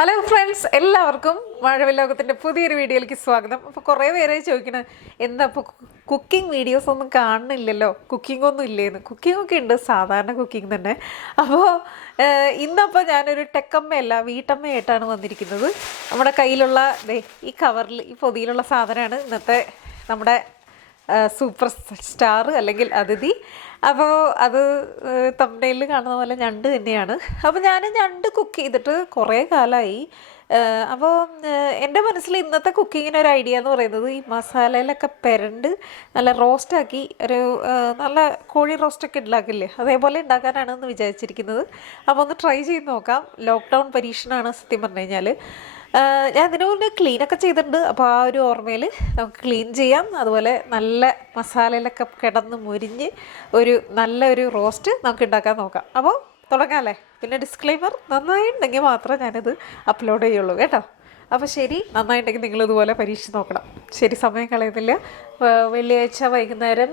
Hello friends, എല്ലാവർക്കും മഴവിലോകത്തിൻ്റെ പുതിയൊരു വീഡിയോയിലേക്ക് സ്വാഗതം. അപ്പോൾ കുറേ പേരെ ചോദിക്കണം, എന്താ അപ്പോൾ കുക്കിംഗ് വീഡിയോസ് ഒന്നും കാണുന്നില്ലല്ലോ, കുക്കിംഗ് ഒന്നും ഇല്ലേന്ന്. കുക്കിംഗ് ഒക്കെ ഉണ്ട്, സാധാരണ കുക്കിംഗ് തന്നെ. അപ്പോൾ ഇന്നപ്പോൾ ഞാനൊരു ടെക്കമ്മയല്ല, വീട്ടമ്മയായിട്ടാണ് വന്നിരിക്കുന്നത്. നമ്മുടെ കയ്യിലുള്ള ഈ കവറിൽ ഈ പൊതിയിലുള്ള സാധനമാണ് ഇന്നത്തെ നമ്മുടെ സൂപ്പർ സ്റ്റാർ അല്ലെങ്കിൽ അതിഥി. അപ്പോൾ അത് തമ്പനയിൽ കാണുന്ന പോലെ ഞണ്ട് തന്നെയാണ്. അപ്പോൾ ഞാൻ ഞണ്ട് കുക്ക് ചെയ്തിട്ട് കുറേ കാലമായി. അപ്പോൾ എൻ്റെ മനസ്സിൽ ഇന്നത്തെ കുക്കിങ്ങിന് ഒരു ഐഡിയ എന്ന് പറയുന്നത് ഈ മസാലയിലൊക്കെ പെരണ്ട് നല്ല റോസ്റ്റാക്കി ഒരു നല്ല കോഴി റോസ്റ്റൊക്കെ ഉണ്ടാക്കില്ലേ, അതേപോലെ ഉണ്ടാക്കാനാണ് എന്ന് വിചാരിച്ചിരിക്കുന്നത്. അപ്പോൾ ഒന്ന് ട്രൈ ചെയ്ത് നോക്കാം. ലോക്ക്ഡൗൺ പരീക്ഷണമാണ് സത്യം പറഞ്ഞു കഴിഞ്ഞാൽ. ഞാൻ ഇതിനു മുന്നേ ക്ലീനൊക്കെ ചെയ്തിട്ടുണ്ട്. അപ്പോൾ ആ ഒരു ഓർമ്മയിൽ നമുക്ക് ക്ലീൻ ചെയ്യാം. അതുപോലെ നല്ല മസാലയിലൊക്കെ കിടന്ന് മുരിഞ്ഞ് നല്ലൊരു റോസ്റ്റ് നമുക്ക് ഉണ്ടാക്കാൻ നോക്കാം. അപ്പോൾ തുടങ്ങാം അല്ലേ. പിന്നെ ഡിസ്ക്ലെയിമർ, നന്നായിട്ടുണ്ടെങ്കിൽ മാത്രമേ ഞാനിത് അപ്ലോഡ് ചെയ്യുള്ളൂ കേട്ടോ. അപ്പോൾ ശരി, നന്നായിട്ടുണ്ടെങ്കിൽ നിങ്ങളിതുപോലെ പരീക്ഷിച്ച് നോക്കണം. ശരി, സമയം കളയുന്നില്ല. വെള്ളിയാഴ്ച വൈകുന്നേരം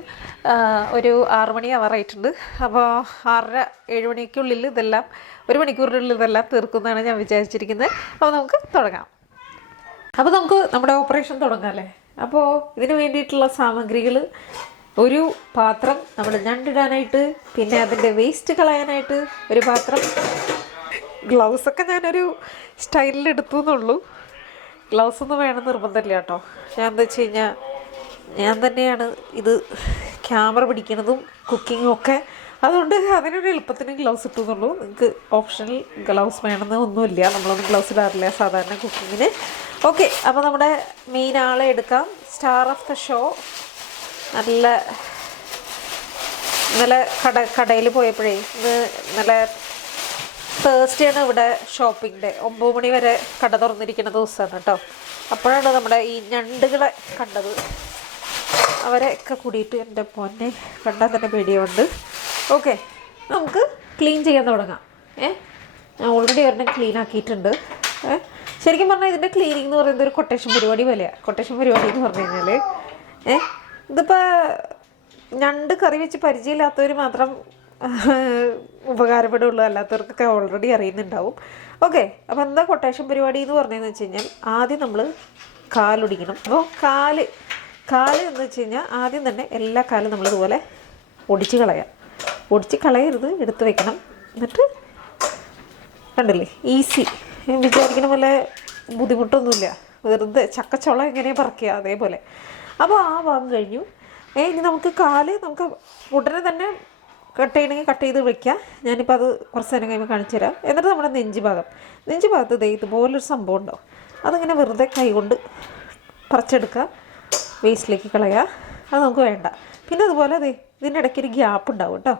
ഒരു 6 മണി ആവാറായിട്ടുണ്ട്. അപ്പോൾ 6:30-7 മണിക്കുള്ളിൽ ഇതെല്ലാം, 1 മണിക്കൂറിനുള്ളിൽ ഇതെല്ലാം തീർക്കുന്നതാണ് ഞാൻ വിചാരിച്ചിരിക്കുന്നത്. അപ്പോൾ നമുക്ക് തുടങ്ങാം. അപ്പോൾ നമുക്ക് നമ്മുടെ ഓപ്പറേഷൻ തുടങ്ങാം അല്ലേ. അപ്പോൾ ഇതിന് വേണ്ടിയിട്ടുള്ള സാമഗ്രികൾ: ഒരു പാത്രം നമ്മൾ ഞണ്ടിടാനായിട്ട്, പിന്നെ അതിൻ്റെ വേസ്റ്റ് കളയാനായിട്ട് ഒരു പാത്രം. ഗ്ലൗസൊക്കെ ഞാനൊരു സ്റ്റൈലിൽ എടുത്തു എന്നുള്ളൂ. ഗ്ലൗസ് ഒന്നും വേണം നിർബന്ധമില്ല കേട്ടോ. ഞാൻ എന്താ വെച്ച് കഴിഞ്ഞാൽ ഞാൻ തന്നെയാണ് ഇത് ക്യാമറ പിടിക്കുന്നതും കുക്കിങ്ങും ഒക്കെ. അതുകൊണ്ട് അതിനൊരു എളുപ്പത്തിന് ഗ്ലൗസ് ഇട്ടു എന്നുള്ളൂ. നിങ്ങൾക്ക് ഓപ്ഷണൽ ഗ്ലൗസ് വേണമെന്ന് ഒന്നുമില്ല, നമ്മളൊന്നും ഗ്ലൗസ് ഇടാറില്ല സാധാരണ കുക്കിങ്ങിന്. ഓക്കെ, അപ്പോൾ നമ്മുടെ മെയിൻ ആളെ എടുക്കാം. Star of the show. ഇന്നലെ കടയിൽ പോയപ്പോഴേ നല്ല തേഴ്സ്ഡേയാണ് ഇവിടെ ഷോപ്പിംഗ് ഡേ. 9 മണി വരെ കട തുറന്നിരിക്കുന്ന ദിവസമാണ് കേട്ടോ. അപ്പോഴാണ് നമ്മുടെ ഈ ഞണ്ടുകളെ കണ്ടത്. അവരെയൊക്കെ കൂടിയിട്ട് എൻ്റെ പൊന്നെ കണ്ടാൽ തന്നെ പേടിയുണ്ട്. ഓക്കെ, നമുക്ക് ക്ലീൻ ചെയ്യാൻ തുടങ്ങാം. ഞാൻ ഓൾറെഡി ഒരെണ്ണം ക്ലീൻ ആക്കിയിട്ടുണ്ട്. ശരിക്കും പറഞ്ഞാൽ ഇതിൻ്റെ ക്ലീനിങ് എന്ന് പറയുന്നത് ഒരു കൊട്ടേഷൻ പരിപാടി പോലെയാണ്. കൊട്ടേഷൻ പരിപാടി എന്ന് പറഞ്ഞു കഴിഞ്ഞാൽ ഇതിപ്പോൾ ഞണ്ട് കറി വെച്ച് പരിചയമില്ലാത്തവർ മാത്രം ഉപകാരപ്പെടുള്ളൂ, അല്ലാത്തവർക്കൊക്കെ ഓൾറെഡി അറിയുന്നുണ്ടാവും. ഓക്കെ, അപ്പോൾ എന്താ കൊട്ടേഷൻ പരിപാടി എന്ന് പറഞ്ഞതെന്ന് വെച്ച് കഴിഞ്ഞാൽ ആദ്യം നമ്മൾ കാലൊടിക്കണം. അപ്പോൾ കാല് എന്ന് വെച്ച് കഴിഞ്ഞാൽ ആദ്യം തന്നെ എല്ലാ കാലും നമ്മളിതുപോലെ ഒടിച്ച് കളയരുത്, എടുത്ത് വെക്കണം. എന്നിട്ട് കണ്ടില്ലേ, ഈസി, വിചാരിക്കണ പോലെ ബുദ്ധിമുട്ടൊന്നുമില്ല. വെറുതെ ചക്കച്ചോള എങ്ങനെയാണ് പറക്കുക അതേപോലെ. അപ്പോൾ ആ ഭാഗം കഴിഞ്ഞു. ഇനി നമുക്ക് നമുക്ക് ഉടനെ തന്നെ കട്ട് ചെയ്യണമെങ്കിൽ കട്ട് ചെയ്ത് വയ്ക്കാം. ഞാനിപ്പോൾ അത് കുറച്ച് നേരം കഴിയുമ്പോൾ കാണിച്ചു തരാം. എന്നിട്ട് നമ്മുടെ നെഞ്ച് ഭാഗത്ത് ഇതുപോലൊരു സംഭവം ഉണ്ടാവും. അതിങ്ങനെ വെറുതെ കൈകൊണ്ട് പറിച്ചെടുക്കുക, വേസ്റ്റിലേക്ക് കളയുക. അത് നമുക്ക് വേണ്ട. പിന്നെ അതുപോലെ ഇതിൻ്റെ ഇടയ്ക്കൊരു ഗ്യാപ്പ് ഉണ്ടാവും കേട്ടോ.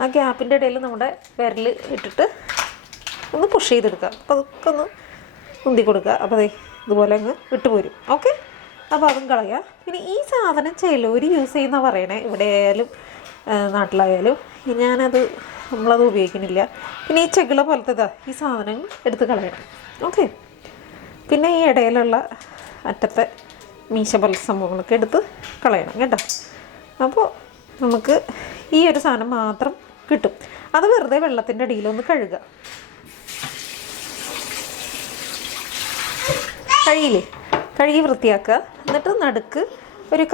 ആ ഗ്യാപ്പിൻ്റെ ഇടയിൽ നമ്മുടെ വിരൽ ഇട്ടിട്ട് ഒന്ന് പുഷ് ചെയ്തെടുക്കുക. അപ്പോൾ അതൊക്കെ ഒന്ന് ഉന്തി കൊടുക്കുക. അപ്പോൾ ഇതുപോലെ അങ്ങ് വിട്ടുപോരും. ഓക്കെ, അപ്പോൾ അതും കളയുക. പിന്നെ ഈ സാധനം ചിലവർ യൂസ് ചെയ്യുന്ന പറയണേ, ഇവിടെ ആയാലും നാട്ടിലായാലും. നമ്മളത് ഉപയോഗിക്കുന്നില്ല. പിന്നെ ഈ ചെകിള പോലത്തെ ഈ സാധനം എടുത്ത് കളയണം. ഓക്കെ, പിന്നെ ഈ ഇടയിലുള്ള അറ്റത്തെ മീശ പോലത്തെ സംഭവങ്ങളൊക്കെ എടുത്ത് കളയണം കേട്ടോ. അപ്പോൾ നമുക്ക് ഈ ഒരു സാധനം മാത്രം കിട്ടും. അത് വെറുതെ വെള്ളത്തിൻ്റെ അടിയിലൊന്ന് കഴുകുക. കഴുകി വൃത്തിയാക്കുക. എന്നിട്ട് നടുക്ക് ഒരു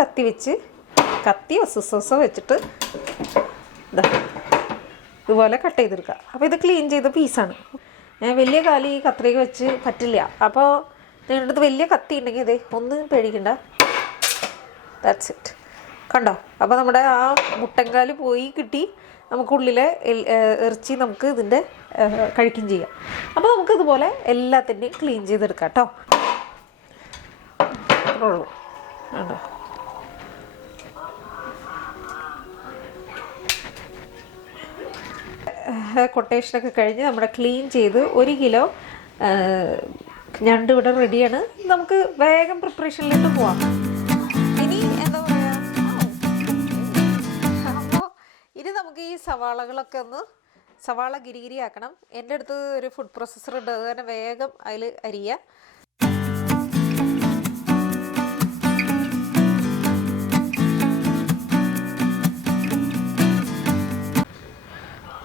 കത്തിയോ സിസേഴ്സോ വെച്ചിട്ട് ഇതുപോലെ കട്ട് ചെയ്തെടുക്കുക. അപ്പോൾ ഇത് ക്ലീൻ ചെയ്ത പീസാണ്. വലിയ കാലി ഈ കത്രിക വെച്ച് പറ്റില്ല. അപ്പോൾ നിങ്ങളുടെ അടുത്ത് വലിയ കത്തി ഉണ്ടെങ്കിൽ ഒന്നും പേടിക്കണ്ട. That's it. കണ്ടോ? അപ്പോൾ നമ്മുടെ ആ മുട്ടൻകാല് പോയി കിട്ടി. നമുക്കുള്ളിലെ ഇറച്ചി നമുക്ക് ഇതിൻ്റെ കഴിക്കുകയും ചെയ്യാം. അപ്പോൾ നമുക്കിതുപോലെ എല്ലാത്തിൻ്റെയും ക്ലീൻ ചെയ്തെടുക്കാം കേട്ടോ. ഉള്ളൂ കണ്ടോ? കൊട്ടേഷനൊക്കെ കഴിഞ്ഞ് നമ്മുടെ ക്ലീൻ ചെയ്ത് 1 കിലോ ഞണ്ട് ഇവിടെ റെഡിയാണ്. നമുക്ക് വേഗം പ്രിപ്പറേഷനിലേക്ക് പോവാം. ഇനി എന്താ പറയുക, അപ്പോൾ ഇനി നമുക്ക് ഈ സവാളകളൊക്കെ സവാള ഗിരിഗിരിയാക്കണം. എൻ്റെ അടുത്ത് ഒരു ഫുഡ് പ്രോസസ്സർ ഉണ്ട്, അത് തന്നെ വേഗം അതിൽ അരിയുക.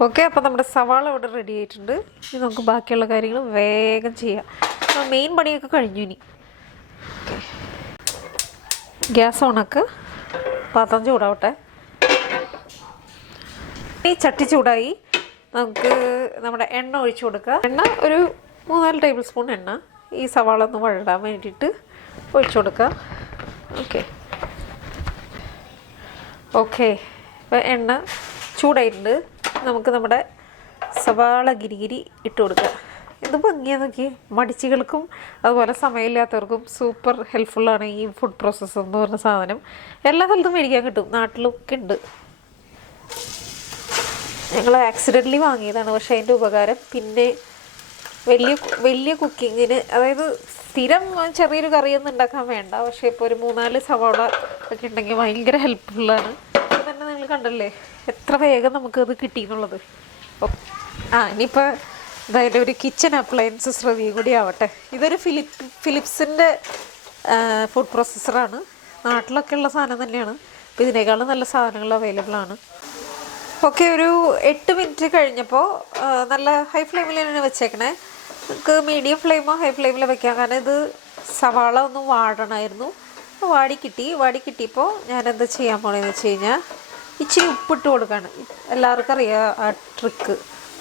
ഓക്കെ, അപ്പോൾ നമ്മുടെ സവാള ഇവിടെ റെഡി ആയിട്ടുണ്ട്. ഇനി നമുക്ക് ബാക്കിയുള്ള കാര്യങ്ങൾ വേഗം ചെയ്യാം. മെയിൻ പണിയൊക്കെ കഴിഞ്ഞു. ഇനി ഗ്യാസ് ഓണാക്ക്, പാത്രം ചൂടാവട്ടെ. ഈ ചട്ടി ചൂടായി, നമുക്ക് നമ്മുടെ എണ്ണ ഒഴിച്ചു കൊടുക്കുക. എണ്ണ ഒരു 3-4 ടേബിൾ സ്പൂൺ എണ്ണ ഈ സവാള ഒന്ന് വഴടാൻ വേണ്ടിയിട്ട് ഒഴിച്ചു കൊടുക്കുക. ഓക്കെ ഇപ്പോൾ എണ്ണ ചൂടായിട്ടുണ്ട്. നമുക്ക് നമ്മുടെ സവാള ഗിരിഗിരി ഇട്ട് കൊടുക്കുക. ഇത് ഭംഗിയാ നോക്കി. മടിച്ചികൾക്കും അതുപോലെ സമയമില്ലാത്തവർക്കും സൂപ്പർ ഹെൽപ്ഫുള്ളാണ് ഈ ഫുഡ് പ്രോസസ്സർ എന്ന് പറഞ്ഞ സാധനം. എല്ലാ സ്ഥലത്തും മേടിക്കാൻ കിട്ടും, നാട്ടിലൊക്കെ ഉണ്ട്. ഞങ്ങൾ ആക്സിഡൻ്റലി വാങ്ങിയതാണ്, പക്ഷേ അതിൻ്റെ ഉപകാരം പിന്നെ വലിയ കുക്കിങ്ങിന്, അതായത് സ്ഥിരം ചെറിയൊരു കറിയൊന്നും ഉണ്ടാക്കാൻ വേണ്ട, പക്ഷേ ഇപ്പോൾ ഒരു 3-4 സവാള ഒക്കെ ഉണ്ടെങ്കിൽ ഭയങ്കര ഹെൽപ്ഫുള്ളാണ്. അത് തന്നെ നിങ്ങൾ കണ്ടല്ലേ എത്ര വേഗം നമുക്കത് കിട്ടിയെന്നുള്ളത്. ഇനിയിപ്പോൾ അതായത് ഒരു കിച്ചൺ അപ്ലയൻസസ് റിവ്യൂ കൂടി ആവട്ടെ. ഇതൊരു ഫിലിപ്സിൻ്റെ ഫുഡ് പ്രോസസ്സറാണ്. നാട്ടിലൊക്കെ ഉള്ള സാധനം തന്നെയാണ്. അപ്പോൾ ഇതിനേക്കാളും നല്ല സാധനങ്ങൾ അവൈലബിൾ ആണ്. ഓക്കെ, ഒരു 8 മിനിറ്റ് കഴിഞ്ഞപ്പോൾ നല്ല ഹൈ ഫ്ലെയിമിൽ തന്നെ വെച്ചേക്കണേ. നമുക്ക് മീഡിയം ഫ്ലെയിമോ ഹൈ ഫ്ലെയിമിൽ വെക്കാം, കാരണം ഇത് സവാള ഒന്ന് വാടണമായിരുന്നു. വാടി കിട്ടിയപ്പോൾ ഞാനെന്താ ചെയ്യാൻ പോണെന്ന് വെച്ച് കഴിഞ്ഞാൽ ഇച്ചിരി ഉപ്പിട്ട് കൊടുക്കുകയാണ്. എല്ലാവർക്കും അറിയാം ആ ട്രിക്ക്,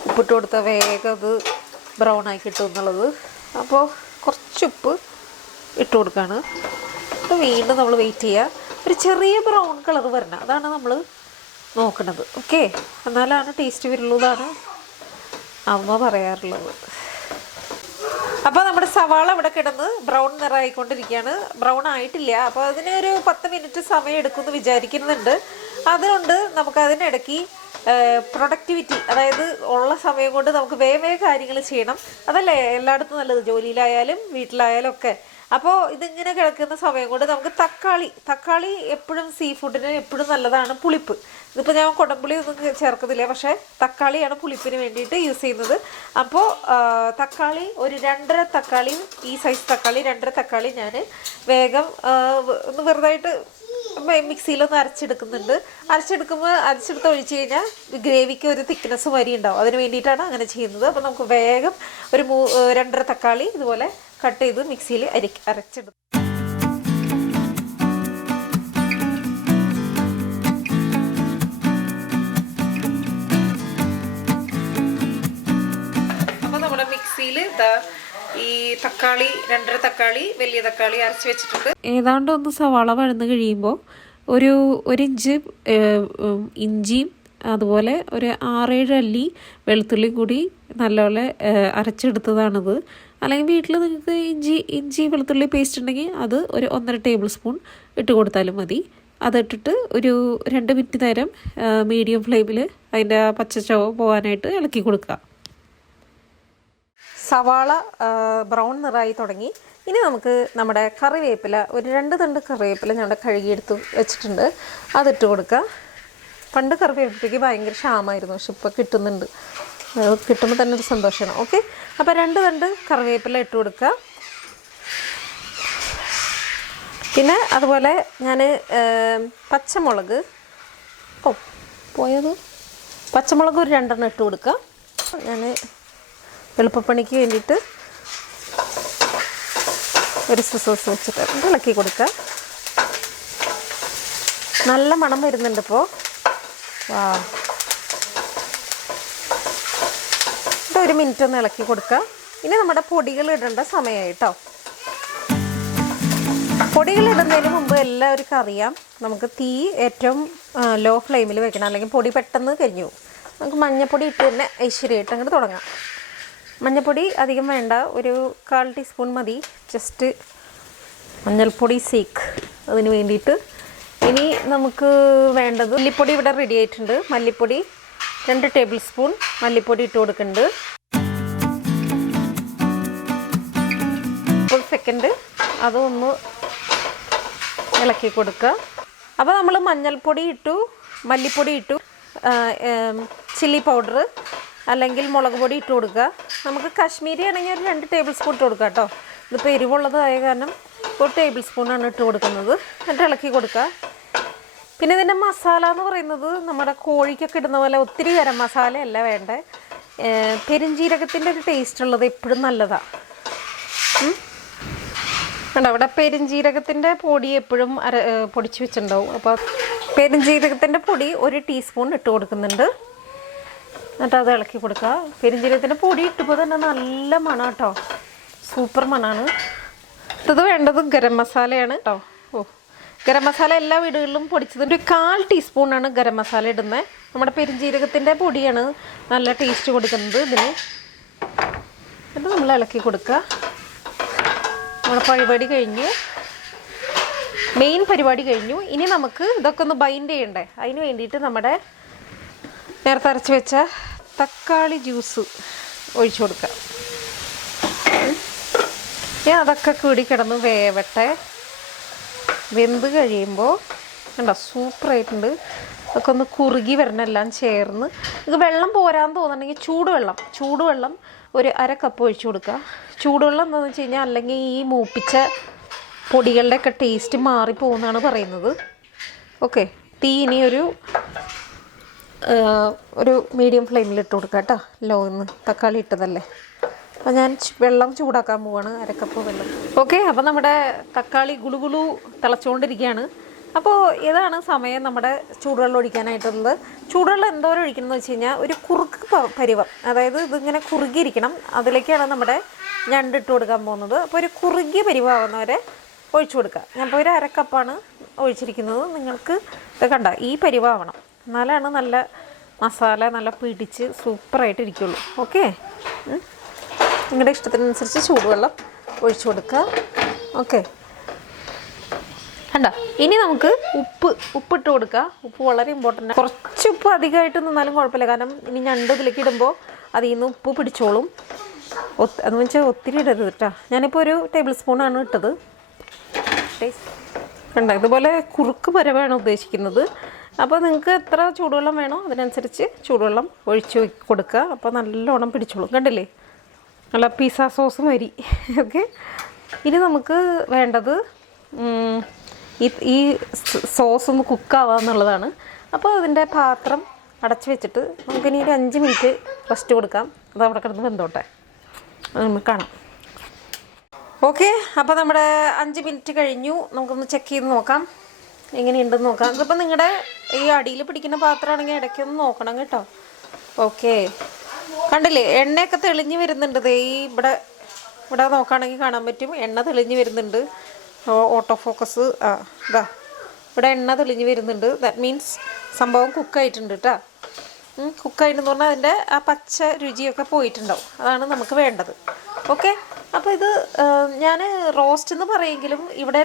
ഉപ്പിട്ട് കൊടുത്താൽ വേഗം അത് ബ്രൗൺ ആയി കിട്ടും എന്നുള്ളത്. അപ്പോൾ കുറച്ച് ഉപ്പ് ഇട്ട് കൊടുക്കുകയാണ്. അപ്പോൾ വീണ്ടും നമ്മൾ വെയിറ്റ് ചെയ്യുക. ഒരു ചെറിയ ബ്രൗൺ കളർ വരണം, അതാണ് നമ്മൾ നോക്കണത്. ഓക്കെ, എന്നാലാണ് ടേസ്റ്റ് വരുള്ളൂ എന്നാണ് അമ്മ പറയാറുള്ളത്. അപ്പോൾ നമ്മുടെ സവാള ഇവിടെ കിടന്ന് ബ്രൗൺ നിറമായിക്കൊണ്ടിരിക്കുകയാണ്. ബ്രൗൺ ആയിട്ടില്ല, അപ്പോൾ അതിന് ഒരു 10 മിനിറ്റ് സമയം എടുക്കുമെന്ന് വിചാരിക്കുന്നുണ്ട്. അതുകൊണ്ട് നമുക്ക് അതിനിടയ്ക്ക് പ്രൊഡക്ടിവിറ്റി, അതായത് ഉള്ള സമയം കൊണ്ട് നമുക്ക് വേഗം കാര്യങ്ങൾ ചെയ്യണം. അതല്ലേ എല്ലായിടത്തും നല്ലത്, ജോലിയിലായാലും വീട്ടിലായാലും ഒക്കെ. അപ്പോൾ ഇതിങ്ങനെ കിടക്കുന്ന സമയം കൊണ്ട് നമുക്ക് തക്കാളി എപ്പോഴും സീ ഫുഡിന് എപ്പോഴും നല്ലതാണ്. പുളിപ്പ്, ഇതിപ്പോൾ ഞാൻ കുടംപുളി ഒന്നും ചേർക്കുന്നില്ല, പക്ഷേ തക്കാളിയാണ് പുളിപ്പിന് വേണ്ടിയിട്ട് യൂസ് ചെയ്യുന്നത്. അപ്പോൾ തക്കാളി ഒരു 2.5 തക്കാളി, ഈ സൈസ് തക്കാളി 2.5 തക്കാളി ഞാൻ വേഗം ഒന്ന് വെറുതായിട്ട് മിക്സിയിലൊന്ന് അരച്ചെടുക്കുന്നുണ്ട്. അരച്ചെടുത്ത് ഒഴിച്ച് കഴിഞ്ഞാൽ ഗ്രേവിക്ക് ഒരു തിക്നെസ് വരി ഉണ്ടാവും. അതിന് വേണ്ടിയിട്ടാണ് അങ്ങനെ ചെയ്യുന്നത്. അപ്പോൾ നമുക്ക് വേഗം ഒരു 2.5 തക്കാളി ഇതുപോലെ കട്ട് ചെയ്ത് മിക്സിയിൽ അരച്ചെടുക്കും. അപ്പോൾ നമ്മുടെ മിക്സിയിൽ ഈ തക്കാളി 2.5 തക്കാളി വലിയ തക്കാളി അരച്ച് വെച്ചിട്ടുണ്ട്. ഏതാണ്ട് ഒന്ന് സവാള വഴന്ന് കഴിയുമ്പോൾ ഒരു ഇഞ്ച് ഇഞ്ചിയും അതുപോലെ ഒരു 6-7 അല്ലി വെളുത്തുള്ളി കൂടി നല്ലപോലെ അരച്ചെടുത്തതാണിത്. അല്ലെങ്കിൽ വീട്ടിൽ നിങ്ങൾക്ക് ഇഞ്ചി വെളുത്തുള്ളി പേസ്റ്റ് ഉണ്ടെങ്കിൽ അത് ഒരു 1.5 ടേബിൾ സ്പൂൺ ഇട്ട് കൊടുത്താലും മതി. അതിട്ടിട്ട് ഒരു 2 മിനിറ്റ് നേരം മീഡിയം ഫ്ലെയിമിൽ അതിൻ്റെ പച്ചച്ചവ പോകാനായിട്ട് ഇളക്കി കൊടുക്കുക. സവാള ബ്രൗൺ നിറായി തുടങ്ങി. ഇനി നമുക്ക് നമ്മുടെ കറിവേപ്പില, ഒരു 2 തണ്ട് കറിവേപ്പില ഞങ്ങളുടെ കഴുകിയെടുത്ത് വെച്ചിട്ടുണ്ട്, അതിട്ട് കൊടുക്കുക. പണ്ട് കറിവേപ്പിലയ്ക്ക് ഭയങ്കര ക്ഷാമമായിരുന്നു, പക്ഷെ ഇപ്പോൾ കിട്ടുന്നുണ്ട്. കിട്ടുമ്പോൾ തന്നെ ഒരു സന്തോഷമാണ്. ഓക്കെ, അപ്പോൾ 2 തണ്ട് കറിവേപ്പില ഇട്ട് കൊടുക്കുക. പിന്നെ അതുപോലെ ഞാൻ പച്ചമുളക് പച്ചമുളക് ഒരു 2 എണ്ണം ഇട്ട് കൊടുക്കുക. ഞാൻ എളുപ്പപ്പണിക്ക് വേണ്ടിയിട്ട് ഒരു സിസേഴ്സ് വെച്ചിട്ട് ഇളക്കി കൊടുക്കുക. നല്ല മണം വരുന്നുണ്ട് ഇപ്പോൾ. ഒരു മിനിറ്റ് ഒന്ന് ഇളക്കി കൊടുക്കുക. ഇനി നമ്മുടെ പൊടികൾ ഇടേണ്ട സമയമായി കേട്ടോ. പൊടികൾ ഇടുന്നതിന് മുമ്പ് എല്ലാവർക്കും അറിയാം, നമുക്ക് തീ ഏറ്റവും ലോ ഫ്ലെയിമിൽ വെക്കണം, അല്ലെങ്കിൽ പൊടി പെട്ടെന്ന് കരിഞ്ഞു പോകും. നമുക്ക് മഞ്ഞൾപ്പൊടി ഇട്ട് തന്നെ ഐശ്വര്യമായിട്ട് അങ്ങോട്ട് തുടങ്ങാം. മഞ്ഞൾപ്പൊടി അധികം വേണ്ട, ഒരു 1/4 ടീസ്പൂൺ മതി. ജസ്റ്റ് മഞ്ഞൾപ്പൊടി അതിന് വേണ്ടിയിട്ട്. ഇനി നമുക്ക് വേണ്ടത് മല്ലിപ്പൊടി ഇവിടെ റെഡി ആയിട്ടുണ്ട്. മല്ലിപ്പൊടി 2 ടേബിൾ സ്പൂൺ മല്ലിപ്പൊടി ഇട്ട് കൊടുക്കുന്നുണ്ട്. ഒരു സെക്കൻഡ് അതൊന്ന് ഇളക്കി കൊടുക്കുക. അപ്പോൾ നമ്മൾ മഞ്ഞൾപ്പൊടി ഇട്ടു, മല്ലിപ്പൊടി ഇട്ടു, ചില്ലി പൗഡർ അല്ലെങ്കിൽ മുളക് പൊടി ഇട്ട് കൊടുക്കുക. നമുക്ക് കാശ്മീരി ആണെങ്കിൽ ഒരു 2 ടേബിൾ സ്പൂൺ ഇട്ട് കൊടുക്കുക കേട്ടോ. ഇതിപ്പോൾ എരിവുള്ളതായ കാരണം 1 ടേബിൾ സ്പൂണാണ് ഇട്ട് കൊടുക്കുന്നത്. എന്നിട്ട് ഇളക്കി കൊടുക്കുക. പിന്നെ ഇതിൻ്റെ മസാല എന്ന് പറയുന്നത് നമ്മുടെ കോഴിക്കൊക്കെ ഇടുന്ന പോലെ ഒത്തിരി ഗരം മസാലയല്ല വേണ്ടേ. പെരുംജീരകത്തിൻ്റെ ഒരു ടേസ്റ്റ് ഉള്ളത് എപ്പോഴും നല്ലതാണ്. കണ്ടോ അവിടെ പെരുംജീരകത്തിൻ്റെ പൊടി എപ്പോഴും പൊടിച്ച് വെച്ചിട്ടുണ്ടാവും. അപ്പോൾ പെരുംജീരകത്തിൻ്റെ പൊടി 1 ടീസ്പൂൺ ഇട്ട് കൊടുക്കുന്നുണ്ട്. എന്നിട്ട് അത് ഇളക്കി കൊടുക്കുക. പെരുംജീരകത്തിൻ്റെ പൊടി ഇട്ടപ്പോൾ തന്നെ നല്ല മണം കേട്ടോ, സൂപ്പർ മണമാണ്. ഇത് വേണ്ടത് ഗരം മസാലയാണ് കേട്ടോ. ഗരം മസാല എല്ലാ വീടുകളിലും പൊടിച്ചത്. ഒരു 1/4 ടീസ്പൂണാണ് ഗരം മസാല ഇടുന്നത്. നമ്മുടെ പെരുംജീരകത്തിൻ്റെ പൊടിയാണ് നല്ല ടേസ്റ്റ് കൊടുക്കുന്നത് ഇതിന്. എന്നിട്ട് നമ്മൾ ഇളക്കി കൊടുക്കുക. നമ്മുടെ പരിപാടി കഴിഞ്ഞു, മെയിൻ പരിപാടി കഴിഞ്ഞു. ഇനി നമുക്ക് ഇതൊക്കെ ഒന്ന് ബൈൻഡ് ചെയ്യണ്ടേ. അതിന് വേണ്ടിയിട്ട് നമ്മുടെ നേരത്തെ അരച്ച് വെച്ച തക്കാളി ജ്യൂസ് ഒഴിച്ചു കൊടുക്കുക. ഞാൻ അതൊക്കെ കൂടി കിടന്ന് വേവട്ടെ. വെന്ത് കഴിയുമ്പോൾ കണ്ടോ സൂപ്പറായിട്ടുണ്ട്. അതൊക്കെ ഒന്ന് കുറുകി വരണമെല്ലാം ചേർന്ന്. നിങ്ങൾക്ക് വെള്ളം പോരാന്ന് തോന്നുന്നുണ്ടെങ്കിൽ ചൂടുവെള്ളം ഒരു 1/2 കപ്പ് ഒഴിച്ചു കൊടുക്കുക. ചൂടുവെള്ളം എന്താണെന്ന് വെച്ച് കഴിഞ്ഞാൽ അല്ലെങ്കിൽ ഈ മൂപ്പിച്ച പൊടികളുടെയൊക്കെ ടേസ്റ്റ് മാറിപ്പോകുമെന്നാണ് പറയുന്നത്. ഓക്കെ, തീ ഇനി ഒരു മീഡിയം ഫ്ലെയിമിൽ ഇട്ട് കൊടുക്കുക കേട്ടോ. ലോ ഒന്ന് തക്കാളി ഇട്ടതല്ലേ. അപ്പോൾ ഞാൻ വെള്ളം ചൂടാക്കാൻ പോവാണ്, 1/2 കപ്പ് വെള്ളം. ഓക്കെ, അപ്പോൾ നമ്മുടെ തക്കാളി ഗുളുഗുളു തിളച്ചുകൊണ്ടിരിക്കുകയാണ്. അപ്പോൾ ഇതാണ് സമയം നമ്മുടെ ചൂടുവെള്ളം ഒഴിക്കാനായിട്ടുള്ളത്. ചൂടുവെള്ളം എന്തോരം ഒഴിക്കണമെന്ന് വെച്ച് കഴിഞ്ഞാൽ ഒരു കുറുക്ക് പരുവം, അതായത് ഇതിങ്ങനെ കുറുകിയിരിക്കണം. അതിലേക്കാണ് നമ്മുടെ ഞണ്ട് ഇട്ട് കൊടുക്കാൻ പോകുന്നത്. അപ്പോൾ ഒരു കുറുകിയ പരിവാകുന്നവരെ ഒഴിച്ചു കൊടുക്കുക. ഞാൻ ഇപ്പോൾ ഒരു 1/2 കപ്പാണ് ഒഴിച്ചിരിക്കുന്നത്. നിങ്ങൾക്ക് ഇത് കണ്ട ഈ പരിവാവണം, എന്നാലാണ് നല്ല മസാല നല്ല പിടിച്ച് സൂപ്പറായിട്ട് ഇരിക്കുള്ളൂ. ഓക്കെ, നിങ്ങളുടെ ഇഷ്ടത്തിനനുസരിച്ച് ചൂടുവെള്ളം ഒഴിച്ചു കൊടുക്കുക. ഓക്കെ, കണ്ട ഇനി നമുക്ക് ഉപ്പിട്ട് കൊടുക്കുക. ഉപ്പ് വളരെ ഇമ്പോർട്ടൻ്റ്. കുറച്ച് ഉപ്പ് അധികമായിട്ട് നിന്നാലും കുഴപ്പമില്ല, കാരണം ഇനി ഞണ്ട് ഇതിലേക്ക് ഇടുമ്പോൾ അതിൽ നിന്ന് ഉപ്പ് പിടിച്ചോളും. അതെന്ന് വെച്ചാൽ ഒത്തിരി ഇടരുത് കേട്ടോ. ഞാനിപ്പോൾ ഒരു ടേബിൾ സ്പൂണാണ് ഇട്ടത്. കണ്ട ഇതുപോലെ കുറുക്ക് പരമാണ് ഉദ്ദേശിക്കുന്നത്. അപ്പോൾ നിങ്ങൾക്ക് എത്ര ചൂടുവെള്ളം വേണോ അതിനനുസരിച്ച് ചൂടുവെള്ളം ഒഴിച്ച് കൊടുക്കുക. അപ്പോൾ നല്ലോണം പിടിച്ചോളും. കണ്ടില്ലേ, നല്ല പിസ്സ സോസും വരി. ഓക്കെ, ഇനി നമുക്ക് വേണ്ടത് ഈ സോസ് ഒന്ന് കുക്കാവാന്നുള്ളതാണ്. അപ്പോൾ അതിൻ്റെ പാത്രം അടച്ച് വെച്ചിട്ട് നമുക്കിനി ഒരു 5 മിനിറ്റ് റെസ്റ്റ് കൊടുക്കാം. അത് അവിടെ കിടന്ന് വെന്തോട്ടെ, അത് നമുക്ക് കാണാം. ഓക്കെ, അപ്പോൾ നമ്മുടെ 5 മിനിറ്റ് കഴിഞ്ഞു. നമുക്കൊന്ന് ചെക്ക് ചെയ്ത് നോക്കാം എങ്ങനെയുണ്ടെന്ന് നോക്കാം. ഇതിപ്പോൾ നിങ്ങളുടെ ഈ അടിയിൽ പിടിക്കുന്ന പാത്രമാണെങ്കിൽ ഇടയ്ക്കൊന്ന് നോക്കണം കേട്ടോ. ഓക്കെ, കണ്ടില്ലേ എണ്ണയൊക്കെ തെളിഞ്ഞ് വരുന്നുണ്ട്. ഈ ഇവിടെ നോക്കുകയാണെങ്കിൽ കാണാൻ പറ്റും, എണ്ണ തെളിഞ്ഞ് വരുന്നുണ്ട്. ഓട്ടോ ഫോക്കസ് ഇതാ ഇവിടെ എണ്ണ തെളിഞ്ഞ് വരുന്നുണ്ട്. ദാറ്റ് മീൻസ് സംഭവം കുക്കായിട്ടുണ്ട് കേട്ടോ. കുക്കായിട്ടെന്ന് പറഞ്ഞാൽ അതിൻ്റെ ആ പച്ച രുചിയൊക്കെ പോയിട്ടുണ്ടാവും. അതാണ് നമുക്ക് വേണ്ടത്. ഓക്കെ, അപ്പോൾ ഇത് ഞാൻ റോസ്റ്റ് എന്ന് പറയുമെങ്കിലും ഇവിടെ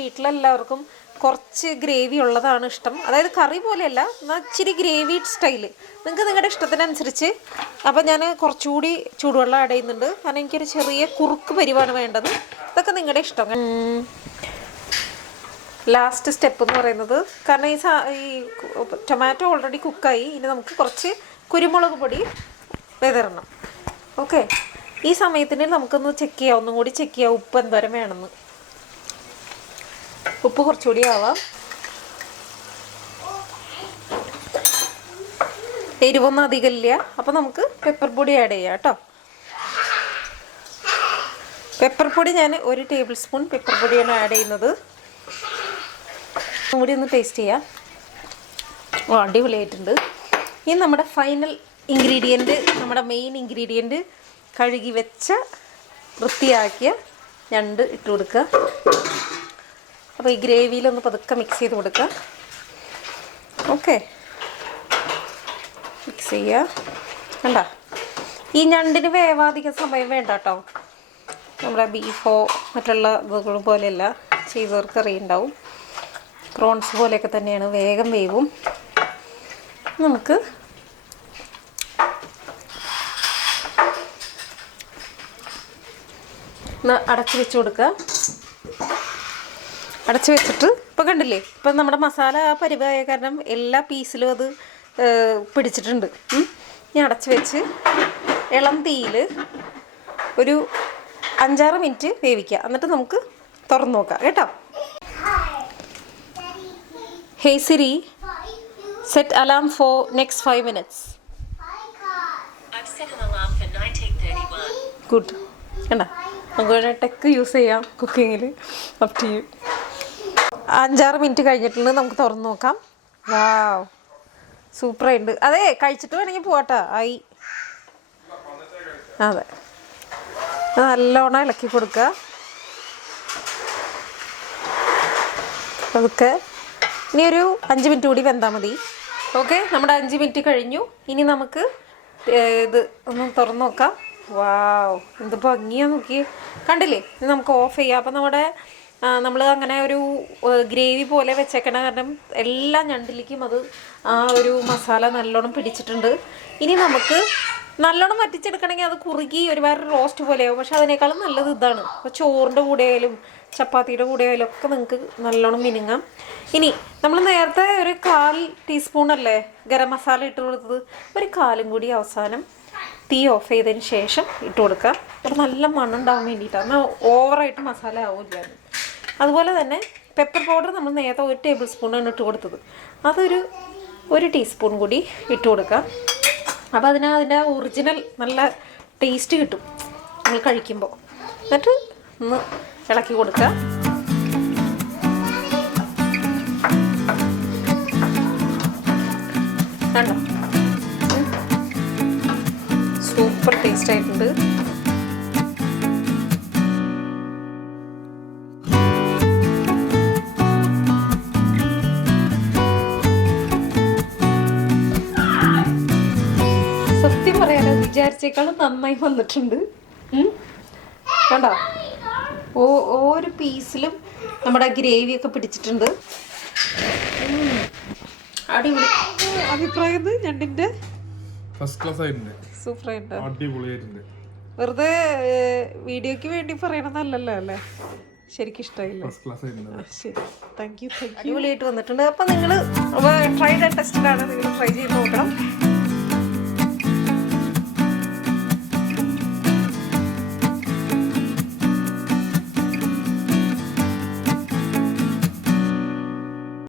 വീട്ടിലെല്ലാവർക്കും കുറച്ച് ഗ്രേവി ഉള്ളതാണ് ഇഷ്ടം. അതായത് കറി പോലെയല്ല, എന്നാൽ ഇച്ചിരി ഗ്രേവി സ്റ്റൈല്. നിങ്ങൾക്ക് നിങ്ങളുടെ ഇഷ്ടത്തിനനുസരിച്ച്. അപ്പോൾ ഞാൻ കുറച്ചുകൂടി ചൂടുവെള്ളം ആഡ് ചെയ്യുന്നുണ്ട്, കാരണം എനിക്കൊരു ചെറിയ കുറുക്ക് പരിവാണ് വേണ്ടത്. ഇതൊക്കെ നിങ്ങളുടെ ഇഷ്ടം. ലാസ്റ്റ് സ്റ്റെപ്പ് എന്ന് പറയുന്നത്, കാരണം ഈ ടൊമാറ്റോ ഓൾറെഡി കുക്കായി. ഇനി നമുക്ക് കുറച്ച് കുരുമുളക് പൊടി വിതറണം. ഓക്കെ, ഈ സമയത്തിന് നമുക്കൊന്ന് ചെക്ക് ചെയ്യാം, ഒന്നും കൂടി ചെക്ക് ചെയ്യാം ഉപ്പ് എന്തോരം വേണമെന്ന്. ഉപ്പ് കുറച്ചുകൂടി ആവാം. എരിവൊന്നും അധികമില്ല. അപ്പോൾ നമുക്ക് പെപ്പർ പൊടി ആഡ് ചെയ്യാം കേട്ടോ. പെപ്പർ പൊടി ഞാൻ 1 ടേബിൾ സ്പൂൺ പെപ്പർ പൊടിയാണ് ആഡ് ചെയ്യുന്നത്. കൂടി ഒന്ന് ടേസ്റ്റ് ചെയ്യാം. അടിപൊളിയായിട്ടുണ്ട്. ഇനി നമ്മുടെ ഫൈനൽ ഇൻഗ്രീഡിയൻറ്റ്, നമ്മുടെ മെയിൻ ഇൻഗ്രീഡിയൻറ്റ് കഴുകി വെച്ച വൃത്തിയാക്കിയ ഞണ്ട് ഇട്ട് കൊടുക്കുക. അപ്പോൾ ഈ ഗ്രേവിയിലൊന്ന് പതുക്കെ മിക്സ് ചെയ്ത് കൊടുക്കുക. ഓക്കെ, മിക്സ് ചെയ്യുക. കണ്ട ഈ ഞണ്ടിന് വേവാധികം സമയം വേണ്ട കേട്ടോ. നമ്മുടെ ബീഫോ മറ്റുള്ള ഇതുകൾ പോലെയല്ല, ചെയ്തവർക്ക് അറിയുണ്ടാവും. പ്രോൺസ് പോലെയൊക്കെ തന്നെയാണ്, വേഗം വേവും. നമുക്ക് അടച്ച് വെച്ച് കൊടുക്കുക. അടച്ച് വെച്ചിട്ട് ഇപ്പോൾ കണ്ടില്ലേ, ഇപ്പം നമ്മുടെ മസാല പരിവായ കാരണം എല്ലാ പീസിലും അത് പിടിച്ചിട്ടുണ്ട്. ഞാൻ അടച്ച് വെച്ച് ഇളം തീയിൽ ഒരു 5-6 മിനിറ്റ് വേവിക്കുക. എന്നിട്ട് നമുക്ക് തുറന്ന് നോക്കാം കേട്ടോ. Hey Siri, set alarm for next 5 minutes. I've set an alarm for 19:31. Good. കണ്ടോ, നമുക്ക് ടെക്ക് യൂസ് ചെയ്യാം കുക്കിങ്ങിൽ. Up to you. 5-6 മിനിറ്റ് കഴിഞ്ഞിട്ടുണ്ട്. നമുക്ക് തുറന്ന് നോക്കാം. വാവ്, സൂപ്പറായിട്ടുണ്ട്. അതെ, കഴിച്ചിട്ട് വേണമെങ്കിൽ പോവാട്ടോ. ആയി. അതെ, നല്ലോണം ഇളക്കി കൊടുക്കുക. അതൊക്കെ ഇനി ഒരു 5 മിനിറ്റ് കൂടി വെന്താൽ മതി. ഓക്കെ, നമ്മുടെ 5 മിനിറ്റ് കഴിഞ്ഞു. ഇനി നമുക്ക് ഇത് ഒന്ന് തുറന്ന് നോക്കാം. വാവ്, എന്ത് ഭംഗിയാ നോക്കി. കണ്ടില്ലേ? ഇനി നമുക്ക് ഓഫ് ചെയ്യാം. അപ്പം നമ്മൾ അങ്ങനെ ഒരു ഗ്രേവി പോലെ വെച്ചേക്കണ കാരണം എല്ലാ ഞണ്ടിലേക്കും അത് ആ ഒരു മസാല നല്ലോണം പിടിച്ചിട്ടുണ്ട്. ഇനി നമുക്ക് നല്ലോണം വറ്റിച്ചെടുക്കണമെങ്കിൽ അത് കുറുകി ഒരുപാട് റോസ്റ്റ് പോലെയാവും. പക്ഷെ അതിനേക്കാളും നല്ലത് ഇതാണ്. അപ്പോൾ ചോറിൻ്റെ കൂടെ ആയാലും ചപ്പാത്തിയുടെ കൂടെ ആയാലും ഒക്കെ നിങ്ങൾക്ക് നല്ലോണം മിനുങ്ങാം. ഇനി നമ്മൾ നേരത്തെ ഒരു 1/4 ടീസ്പൂൺ അല്ലേ ഗരം മസാല ഇട്ട് കൊടുത്തത്, ഒരു 1/4 കൂടി അവസാനം തീ ഓഫ് ചെയ്തതിന് ശേഷം ഇട്ട് കൊടുക്കുക. അപ്പോൾ നല്ല മണ്ണുണ്ടാവാൻ വേണ്ടിയിട്ടാണ്. എന്നാൽ ഓവറായിട്ട് മസാല ആവില്ല. അതുപോലെ തന്നെ പെപ്പർ പൗഡർ നമ്മൾ നേരത്തെ 1 ടേബിൾ സ്പൂണാണ് ഇട്ട് കൊടുത്തത്. അതൊരു 1 ടീസ്പൂൺ കൂടി ഇട്ട് കൊടുക്കുക. അപ്പോൾ അതിൻ്റെ ഒറിജിനൽ നല്ല ടേസ്റ്റ് കിട്ടും നമ്മൾ കഴിക്കുമ്പോൾ. എന്നിട്ട് ഒന്ന് ഇളക്കി കൊടുക്കുക. കണ്ടോ, സൂപ്പർ ടേസ്റ്റ് ആയിട്ടുണ്ട്. സത്യം പറയാനോ വിചാരിച്ചേക്കാളും നന്നായി വന്നിട്ടുണ്ട്. കണ്ടോ, ഓരോ പീസിലും നമ്മുടെ ഗ്രേവിയൊക്കെ പിടിച്ചിട്ടുണ്ട്. അടിപൊളി. അഭിപ്രായം ഞണ്ടിന്റെ ഫസ്റ്റ് ക്ലാസ് ആയിട്ടുണ്ട്. സൂപ്പർ ആയിട്ടുണ്ട്, അടിപൊളിയായിട്ടുണ്ട്. വെറുതെ വീഡിയോക്ക് വേണ്ടി പറയണമെന്നല്ലല്ലോ അല്ലേ? ശരിക്കും ഇഷ്ടമായില്ലേ? ശരി, താങ്ക് യു. അടിപൊളിയായിട്ട് വന്നിട്ടുണ്ട്. അപ്പം നിങ്ങൾ ട്രൈഡ് ആൻഡ് ടെസ്റ്റഡ് ആണ്, നിങ്ങൾ ട്രൈ ചെയ്ത് നോക്കണം.